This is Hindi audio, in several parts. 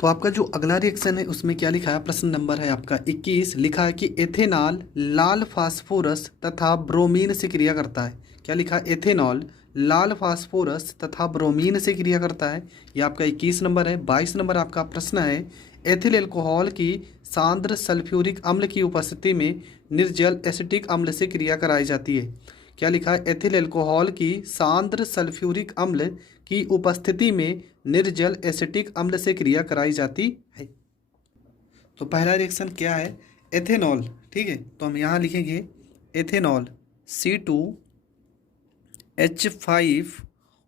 तो आपका जो अगला रिएक्शन है उसमें क्या लिखा है, प्रश्न नंबर है आपका 21, लिखा है कि एथेनॉल लाल फास्फोरस तथा ब्रोमीन से क्रिया करता है। क्या लिखा है, एथेनॉल लाल फास्फोरस तथा ब्रोमीन से क्रिया करता है। ये आपका 21 नंबर है। 22 नंबर आपका प्रश्न है, एथिल एल्कोहल की सांद्र सल्फ्यूरिक अम्ल की उपस्थिति में निर्जल एसिटिक अम्ल से क्रिया कराई जाती है। क्या लिखा है, एथिल एल्कोहल की सांद्र सल्फ्यूरिक अम्ल की उपस्थिति में निर्जल एसिटिक अम्ल से क्रिया कराई जाती है। तो पहला रिएक्शन क्या है, एथेनॉल। ठीक है, तो हम यहाँ लिखेंगे एथेनॉल C2H5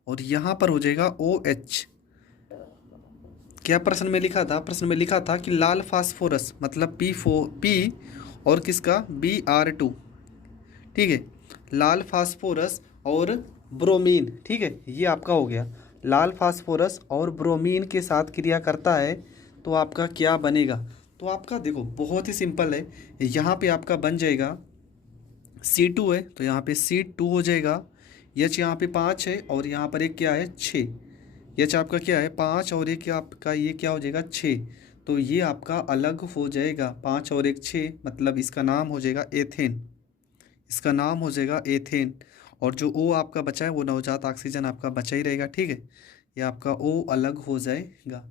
और यहाँ पर हो जाएगा OH। क्या प्रश्न में लिखा था, प्रश्न में लिखा था कि लाल फास्फोरस मतलब P और किसका Br2। ठीक है, लाल फास्फोरस और ब्रोमीन। ठीक है, ये आपका हो गया, लाल फास्फोरस और ब्रोमीन के साथ क्रिया करता है तो आपका क्या बनेगा। तो आपका देखो बहुत ही सिंपल है, यहाँ पे आपका बन जाएगा C2 है तो यहाँ पे C2 हो जाएगा। H यहाँ पे 5 है और यहाँ पर एक क्या है 6। H आपका क्या है 5 और एक आपका ये क्या हो जाएगा 6। तो ये आपका अलग हो जाएगा, 5 और एक 6, मतलब इसका नाम हो जाएगा एथेन। इसका नाम हो जाएगा एथेन। और जो O आपका बचा है वो नवजात ऑक्सीजन आपका बचा ही रहेगा। ठीक है, ये आपका O अलग हो जाएगा।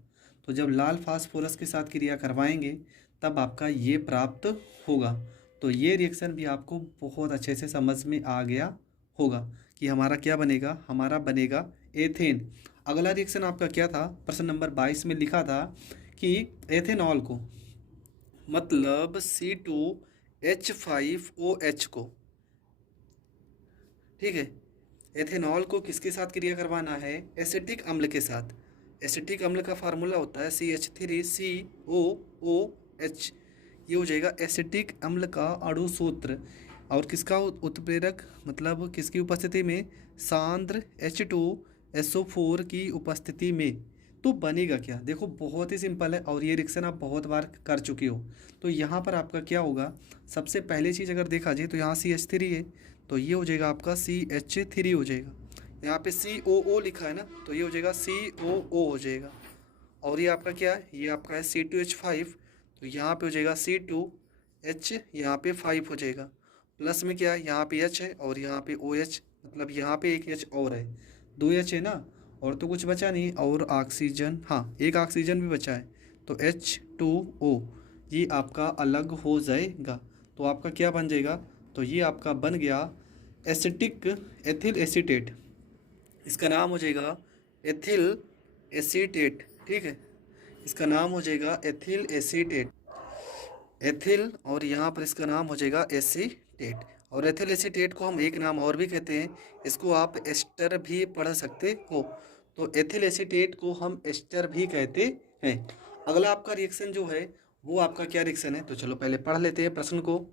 तो जब लाल फास्फोरस के साथ क्रिया करवाएंगे तब आपका ये प्राप्त होगा। तो ये रिएक्शन भी आपको बहुत अच्छे से समझ में आ गया होगा कि हमारा क्या बनेगा, हमारा बनेगा एथेन। अगला रिएक्शन आपका क्या था, प्रश्न नंबर 22 में लिखा था कि एथेनॉल को मतलब C2H5OH को, ठीक है, एथेनॉल को किसके साथ क्रिया करवाना है, एसिटिक अम्ल के साथ। एसिटिक अम्ल का फार्मूला होता है CH3COOH। ये हो जाएगा एसिटिक अम्ल का अणु सूत्र। और किसका उत्प्रेरक मतलब किसकी उपस्थिति में, सांद्र H2SO4 की उपस्थिति में। तो बनेगा क्या, देखो बहुत ही सिंपल है और ये रिएक्शन आप बहुत बार कर चुके हो। तो यहाँ पर आपका क्या होगा, सबसे पहली चीज़ अगर देखा जाए तो यहाँ CH3 है तो ये हो जाएगा आपका CH3 हो जाएगा। यहाँ पे COO लिखा है ना तो ये हो जाएगा COO हो जाएगा। और ये आपका क्या है, ये आपका है C2H5 तो यहाँ पे हो जाएगा C2H, यहाँ पे 5 हो जाएगा। प्लस में क्या है, यहाँ पे H है और यहाँ पे OH, मतलब यहाँ पे एक H और है, 2 H है ना, और तो कुछ बचा नहीं, और ऑक्सीजन, हाँ एक ऑक्सीजन भी बचा है तो H2O ये आपका अलग हो जाएगा। तो आपका क्या बन जाएगा, तो ये आपका बन गया एसिटिक एथिल एसीटेट। इसका नाम हो जाएगा एथिल एसीटेट। ठीक है, इसका नाम हो जाएगा एथिल एसीटेट, एथिल, और यहाँ पर इसका नाम हो जाएगा एसीटेट। और एथिल एसीटेट को हम एक नाम और भी कहते हैं, इसको आप एस्टर भी पढ़ सकते हो। तो एथिल एसीटेट को हम एस्टर भी कहते हैं। अगला आपका रिएक्शन जो है वो आपका क्या रिएक्शन है, तो चलो पहले पढ़ लेते हैं प्रश्न को।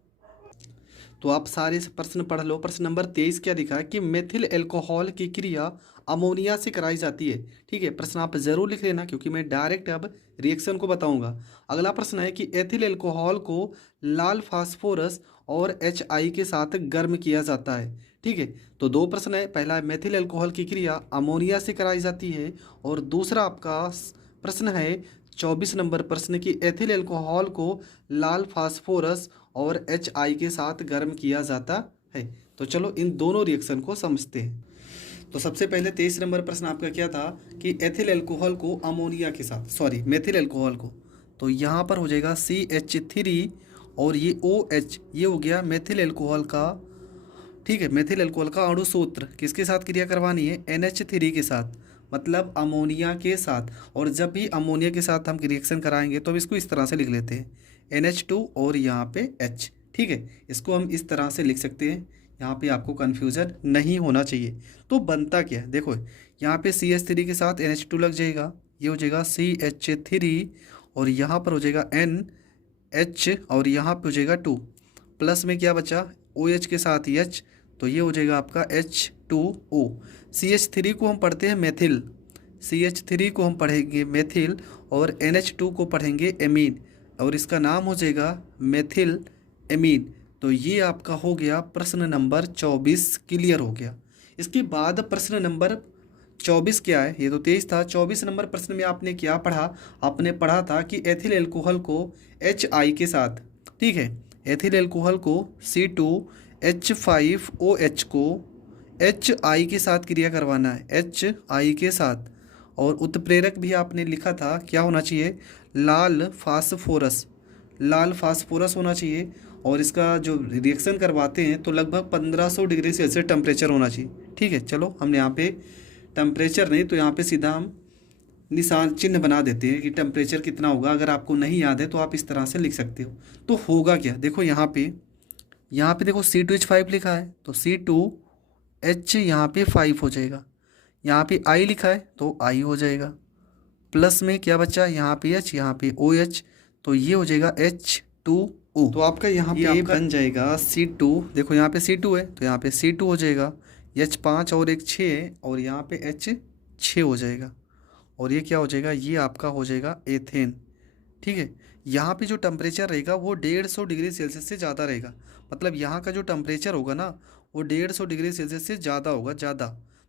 तो आप सारे प्रश्न पढ़ लो। प्रश्न नंबर 23 क्या लिखा है कि मेथिल एल्कोहल की क्रिया अमोनिया से कराई जाती है। ठीक है, प्रश्न आप जरूर लिख लेना क्योंकि मैं डायरेक्ट अब रिएक्शन को बताऊंगा। अगला प्रश्न है कि एथिल एल्कोहल को लाल फास्फोरस और HI के साथ गर्म किया जाता है। ठीक है, तो दो प्रश्न है, पहला है मेथिल एल्कोहल की क्रिया अमोनिया से कराई जाती है और दूसरा आपका प्रश्न है 24 नंबर प्रश्न की एथिल एल्कोहल को लाल फास्फोरस और HI के साथ गर्म किया जाता है। तो चलो इन दोनों रिएक्शन को समझते हैं। तो सबसे पहले 23 नंबर प्रश्न आपका क्या था कि एथिल एल्कोहल को अमोनिया के साथ, सॉरी मेथिल एल्कोहल को, तो यहाँ पर हो जाएगा CH3 और ये OH, ये हो गया मेथिल एल्कोहल का। ठीक है, मेथिल एल्कोहल का अणु सूत्र किसके साथ क्रिया करवानी है, NH3 के साथ, मतलब अमोनिया के साथ। और जब भी अमोनिया के साथ हम रिएक्शन कराएंगे तो अब इसको इस तरह से लिख लेते हैं NH2 और यहाँ पे H। ठीक है, इसको हम इस तरह से लिख सकते हैं, यहाँ पे आपको कन्फ्यूज़न नहीं होना चाहिए। तो बनता क्या है, देखो यहाँ पे CH3 के साथ NH2 लग जाएगा, ये हो जाएगा CH3 और यहाँ पर हो जाएगा NH और यहाँ पे हो जाएगा 2, प्लस में क्या बचा OH के साथ H, तो ये हो जाएगा आपका H2O। CH3 को हम पढ़ते हैं मेथिल, CH3 को हम पढ़ेंगे मेथिल और NH2 को पढ़ेंगे एमीन और इसका नाम हो जाएगा मेथिल एमीन। तो ये आपका हो गया प्रश्न नंबर 24 क्लियर हो गया। इसके बाद प्रश्न नंबर 24 क्या है, ये तो 23 था। 24 नंबर प्रश्न में आपने क्या पढ़ा, आपने पढ़ा था कि एथिल एल्कोहल को HI के साथ, ठीक है, एथिल एल्कोहल को C2H5OH को HI के साथ क्रिया करवाना है, HI के साथ। और उत्प्रेरक भी आपने लिखा था क्या होना चाहिए, लाल फास्फोरस, लाल फास्फोरस होना चाहिए। और इसका जो रिएक्शन करवाते हैं तो लगभग 1500 डिग्री सेल्सियस टेम्परेचर होना चाहिए, ठीक है। चलो हमने यहाँ पे टेम्परेचर नहीं तो यहाँ पे सीधा हम निशान चिन्ह बना देते हैं कि टेम्परेचर कितना होगा। अगर आपको नहीं याद है तो आप इस तरह से लिख सकते हो। तो होगा क्या, देखो यहाँ पे देखो C2H5 लिखा है तो C2H यहाँ पे 5 हो जाएगा। यहाँ पे I लिखा है तो I हो जाएगा। प्लस में क्या बचा, यहाँ पे H, यहाँ पे OH, तो ये हो जाएगा H2O। तो आपका यहाँ पे बन जाएगा C2, देखो यहाँ पे C2 है तो यहाँ पे C2 हो जाएगा। H5 और एक 6 है और यहाँ पे H6 हो जाएगा। और ये क्या हो जाएगा, ये आपका हो जाएगा एथेन, ठीक है। यहाँ पे जो टेम्परेचर रहेगा वो 150 डिग्री सेल्सियस से ज़्यादा रहेगा। मतलब यहाँ का जो टेम्परेचर होगा ना वो 150 डिग्री सेल्सियस से ज़्यादा होगा, ज़्यादा।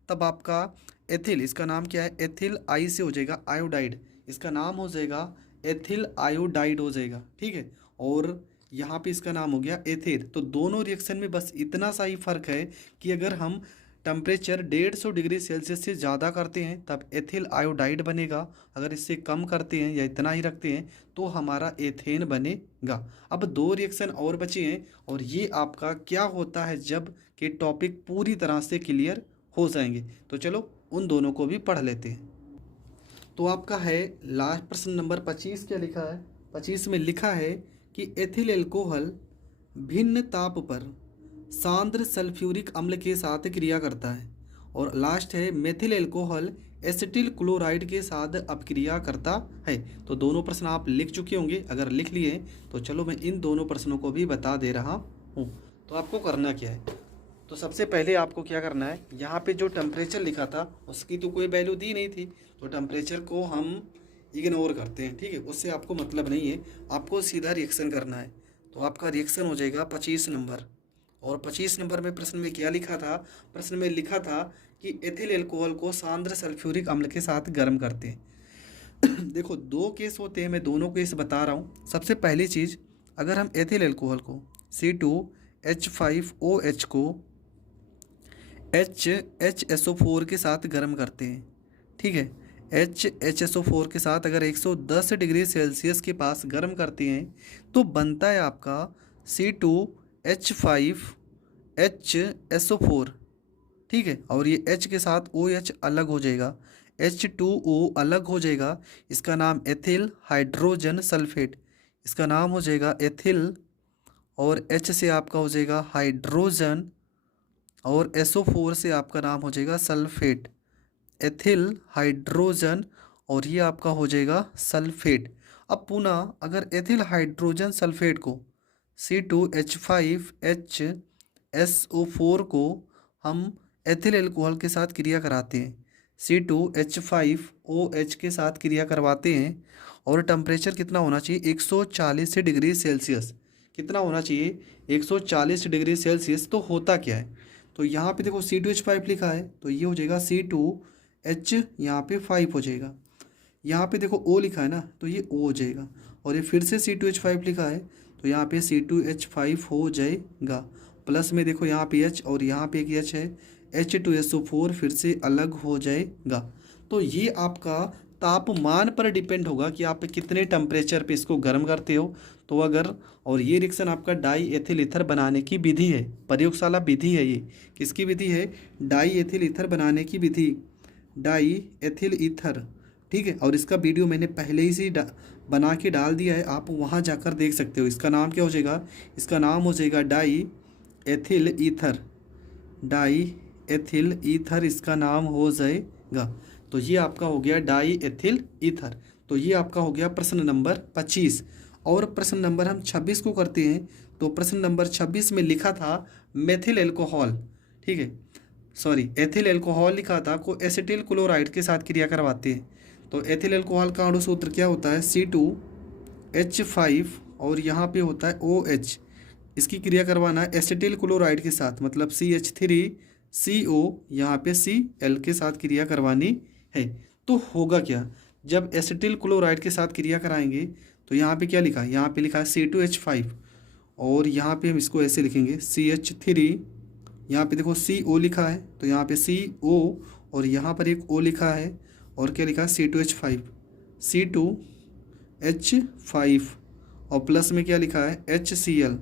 तब आपका एथिल, इसका नाम क्या है, एथिल आई से हो जाएगा आयोडाइड, इसका नाम हो जाएगा एथिल आयोडाइड हो जाएगा, ठीक है। और यहाँ पे इसका नाम हो गया एथेर। तो दोनों रिएक्शन में बस इतना सा ही फ़र्क है कि अगर हम टेम्परेचर 150 डिग्री सेल्सियस से ज़्यादा करते हैं तब एथिल आयोडाइड बनेगा, अगर इससे कम करते हैं या इतना ही रखते हैं तो हमारा एथेन बनेगा। अब 2 रिएक्शन और बचे हैं और ये आपका क्या होता है जब कि टॉपिक पूरी तरह से क्लियर हो जाएंगे। तो चलो उन दोनों को भी पढ़ लेते हैं। तो आपका है लास्ट प्रश्न नंबर 25, क्या लिखा है, 25 में लिखा है कि एथिल एल्कोहल भिन्न ताप पर सांद्र सल्फ्यूरिक अम्ल के साथ क्रिया करता है। और लास्ट है मेथिल एल्कोहल एसिटिल क्लोराइड के साथ अपक्रिया करता है। तो दोनों प्रश्न आप लिख चुके होंगे, अगर लिख लिए तो चलो मैं इन दोनों प्रश्नों को भी बता दे रहा हूँ। तो आपको करना क्या है, तो सबसे पहले आपको क्या करना है, यहाँ पे जो टेम्परेचर लिखा था उसकी तो कोई वैल्यू दी नहीं थी तो टेम्परेचर को हम इग्नोर करते हैं, ठीक है, उससे आपको मतलब नहीं है, आपको सीधा रिएक्शन करना है। तो आपका रिएक्शन हो जाएगा 25 नंबर। और 25 नंबर में प्रश्न में क्या लिखा था, प्रश्न में लिखा था कि एथिल एल्कोहल को सांद्र सल्फ्यूरिक अम्ल के साथ गर्म करते हैं। देखो 2 केस होते हैं, मैं दोनों केस बता रहा हूँ। सबसे पहली चीज़, अगर हम एथिल एल्कोहल को C2H5OH को HHSO4 के साथ गर्म करते हैं, ठीक है, HHSO4 के साथ अगर 110 डिग्री सेल्सियस के पास गर्म करते हैं तो बनता है आपका C2H5HSO4, ठीक है। और ये H के साथ OH अलग हो जाएगा, H2O अलग हो जाएगा, इसका नाम एथिल हाइड्रोजन सल्फेट, इसका नाम हो जाएगा एथिल, और H से आपका हो जाएगा हाइड्रोजन, और SO4 से आपका नाम हो जाएगा सल्फेट, एथिल हाइड्रोजन, और ये आपका हो जाएगा सल्फेट। अब पुनः अगर एथिल हाइड्रोजन सल्फेट को C2H5HSO4 को हम एथिल एल्कोहल के साथ क्रिया कराते हैं, C2H5OH के साथ क्रिया करवाते हैं, और टेम्परेचर कितना होना चाहिए, 140 डिग्री सेल्सियस, कितना होना चाहिए, 140 डिग्री सेल्सियस। तो होता क्या है, तो यहाँ पे देखो C2H5 लिखा है तो ये हो जाएगा C2H, यहाँ पे 5 हो जाएगा। यहाँ पे देखो O लिखा है ना तो ये O हो जाएगा, और ये फिर से C2H5 लिखा है तो यहाँ पे C2H5 हो जाएगा। प्लस में देखो यहाँ पे H और यहाँ पे एक H है, H2SO4 फिर से अलग हो जाएगा। तो ये आपका तापमान पर डिपेंड होगा कि आप कितने टेम्परेचर पे इसको गर्म करते हो। तो अगर, और ये रिएक्शन आपका डाई एथिल ईथर बनाने की विधि है, प्रयोगशाला विधि है, ये किसकी विधि है, डाई एथिल ईथर बनाने की विधि, डाई एथिल ईथर, ठीक है। और इसका वीडियो मैंने पहले ही से बना के डाल दिया है, आप वहाँ जाकर देख सकते हो। इसका नाम क्या हो जाएगा, इसका नाम हो जाएगा die ethyl ether, die ethyl ether इसका नाम हो जाएगा। तो ये आपका हो गया डाई एथिल ईथर। तो ये आपका हो गया प्रश्न नंबर 25। और प्रश्न नंबर हम 26 को करते हैं। तो प्रश्न नंबर 26 में लिखा था मेथिल एल्कोहल, ठीक है, सॉरी एथिल एल्कोहल लिखा था को एसिटिल क्लोराइड के साथ क्रिया करवाते हैं। तो एथिल एल्कोहल का अणु सूत्र क्या होता है, C2H5 और यहाँ पे होता है OH, इसकी क्रिया करवाना है एसिटिल क्लोराइड के साथ, मतलब CH3 CO, यहाँ पे Cl के साथ क्रिया करवानी है। तो होगा क्या, जब एसिटिल क्लोराइड के साथ क्रिया कराएंगे तो यहाँ पे क्या लिखा है, यहाँ पे लिखा है C2H5, और यहाँ पे हम इसको ऐसे लिखेंगे CH3। यहाँ पे देखो CO लिखा है तो यहाँ पे CO, और यहाँ पर एक O लिखा है, और क्या लिखा है C2H5, C2H5, और प्लस में क्या लिखा है HCl,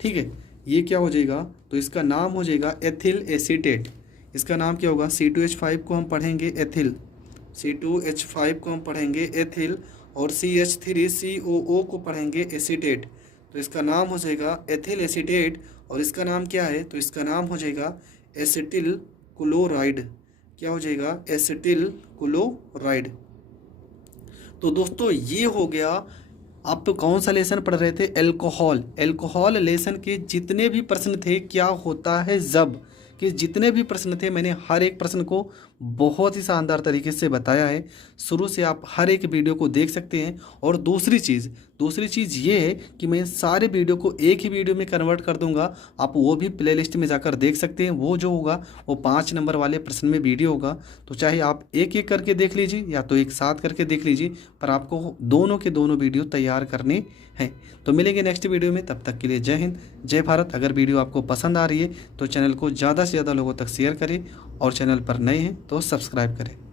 ठीक है। ये क्या हो जाएगा, तो इसका नाम हो जाएगा एथिल एसीटेट। इसका नाम क्या होगा, C2H5 को हम पढ़ेंगे एथिल, C2H5 को हम पढ़ेंगे एथिल, और CH3COO को पढ़ेंगे एसीटेट। तो इसका नाम हो जाएगा एथिल एसीटेट, और इसका नाम क्या है, तो इसका नाम हो जाएगा एसिटिल क्लोराइड। क्या हो जाएगा, एसिटिल क्लोराइड। तो दोस्तों ये हो गया, आप तो कौन सा लेसन पढ़ रहे थे, एल्कोहल। एल्कोहल लेसन के जितने भी प्रश्न थे, क्या होता है जब, कि जितने भी प्रश्न थे मैंने हर एक प्रश्न को बहुत ही शानदार तरीके से बताया है। शुरू से आप हर एक वीडियो को देख सकते हैं। और दूसरी चीज़ ये है कि मैं सारे वीडियो को एक ही वीडियो में कन्वर्ट कर दूंगा, आप वो भी प्लेलिस्ट में जाकर देख सकते हैं। वो जो होगा वो 5 नंबर वाले प्रश्न में वीडियो होगा, तो चाहे आप एक एक करके देख लीजिए या तो एक साथ करके देख लीजिए, पर आपको दोनों के दोनों वीडियो तैयार करने हैं। तो मिलेंगे नेक्स्ट वीडियो में, तब तक के लिए जय हिंद जय भारत। अगर वीडियो आपको पसंद आ रही है तो चैनल को ज़्यादा से ज़्यादा लोगों तक शेयर करें, और चैनल पर नए हैं तो सब्सक्राइब करें।